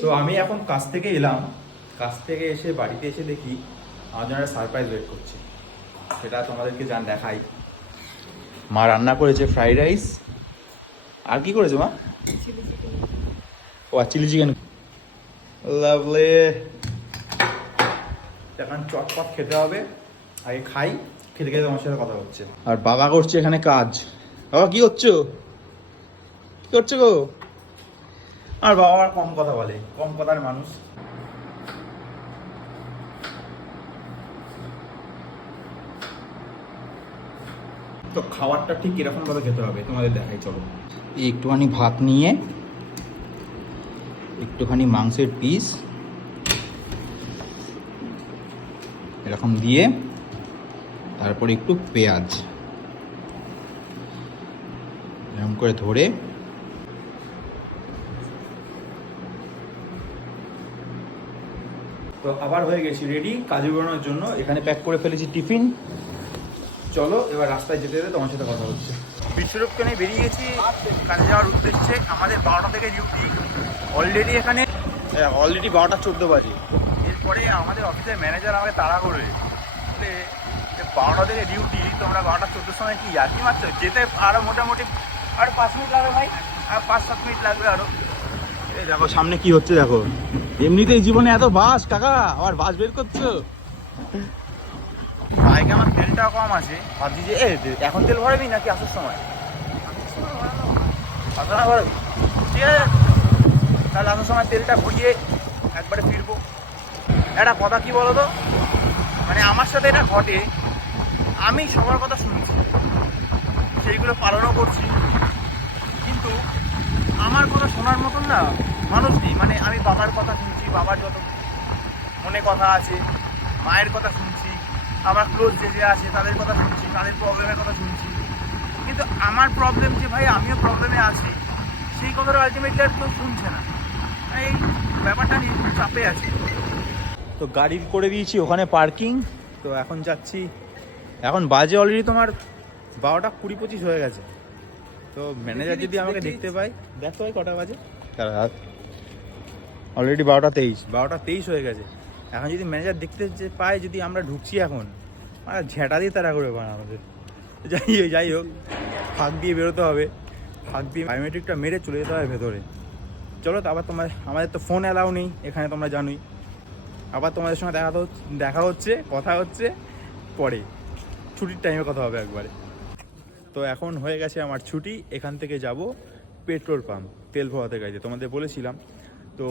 তো আমি এখন কাজ থেকে এলাম, কাজ থেকে এসে বাড়িতে এসে দেখি আমার জন্য একটা সারপ্রাইজ ওয়েট করছে, সেটা তোমাদেরকে দেখাই। মা রান্না করেছে ফ্রাইড রাইস, আর কি করেছে মা? ও আর চিলি চিকেন। লাভলি। এখন চটপট খেতে হবে, আগে খাই, খেতে খেতে তোমার সাথে কথা হচ্ছে। আর বাবা করছে এখানে কাজ। বাবা কি করছো, কি করছো গো? আর বাবা আর কম কথা বলে, কম কথার মানুষ। তো খাবারটা ঠিক এরকম ভাবে খেতে হবে, তোমাদের দেখাই চলো। একটুখানি ভাত নিয়ে, একটুখানি মাংসের পিস এরকম দিয়ে, তারপর একটু পেঁয়াজ এরকম করে ধরে, তো আবার হয়ে গেছি রেডি কাজে বেরোনোর জন্য। এখানে প্যাক করে ফেলেছি টিফিন। চলো এবার রাস্তায় যেতে যেতে তোমার সাথে কথা হচ্ছে। বিশ্বরূপকে নিয়ে বেরিয়ে গেছি কাজে যাওয়ার উদ্দেশ্যে। আমাদের 12টা থেকে ডিউটি, অলরেডি এখানে 12টা 14 বাজে। এরপরে আমাদের অফিসের ম্যানেজার আমাকে তাড়া করে বলে যে 12টা থেকে ডিউটি, তোমরা 12টা 14 সময় কি আর কি মারছো, যেতে আরও মোটামুটি আরও 5 মিনিট লাগবে ভাই, আর 5-7 মিনিট লাগবে আরও। এই দেখো সামনে কি হচ্ছে দেখো। এমনিতেই জীবনে এত বাস কাকা, আবার বাস বের করছো। বাইকে আমার তেলটাও কম আছে, ভাবছি যে এখন তেল ভরাবি নাকি আসার সময়? আসার সময় ভরাবি, ঠিক আছে। তাহলে আসার সময় তেলটা ভরিয়ে একবারে ফিরবো। একটা কথা কি বলো তো, মানে আমার সাথে এটা ঘটে, আমি সবার কথা শুনছি, সেইগুলো পালনও করছি, কিন্তু আমার কথা শোনার মতন না মানুষ নেই। মানে আমি বাবার কথা শুনছি, বাবার যত মনে কথা আছে, মায়ের কথা শুনছি, আমার ক্লোজ যে আছে তাদের কথা শুনছি, তাদের প্রবলেমের কথা শুনছি, কিন্তু আমার প্রবলেম যে ভাই আমিও প্রবলেমে আছি, সেই কথাটা আলটিমেটলি আর কেউ শুনছে না। এই ব্যাপারটা নিয়ে খুব চাপে আছে। তো গাড়ি করে দিয়েছি ওখানে পার্কিং। তো এখন যাচ্ছি, এখন বাজে অলরেডি তোমার 12টা 20-25 হয়ে গেছে। তো ম্যানেজার যদি আমাকে দেখতে পাই, দেখতে পাই কটা বাজে, অলরেডি 12টা 23 হয়ে গেছে। এখন যদি ম্যানেজার দেখতে যে পায়, যদি আমরা ঢুকছি এখন, মানে ঝেঁটা দিয়ে তারা করে পায় আমাদের। যাই হোক, ফাঁক দিয়ে বেরোতে হবে, ফাঁক দিয়ে বায়োমেট্রিকটা মেরে চলে যেতে হবে ভেতরে। চলো তো আবার আমাদের তো ফোন অ্যালাউ নেই এখানে, তোমরা জানোই। আবার তোমাদের সঙ্গে দেখা হচ্ছে, কথা হচ্ছে পরে, ছুটির টাইমে কথা হবে একবারে। তো এখন হয়ে গেছে আমার ছুটি, এখান থেকে যাব পেট্রোল পাম্প তেল ভরাতে গেছে, তোমাদের বলেছিলাম।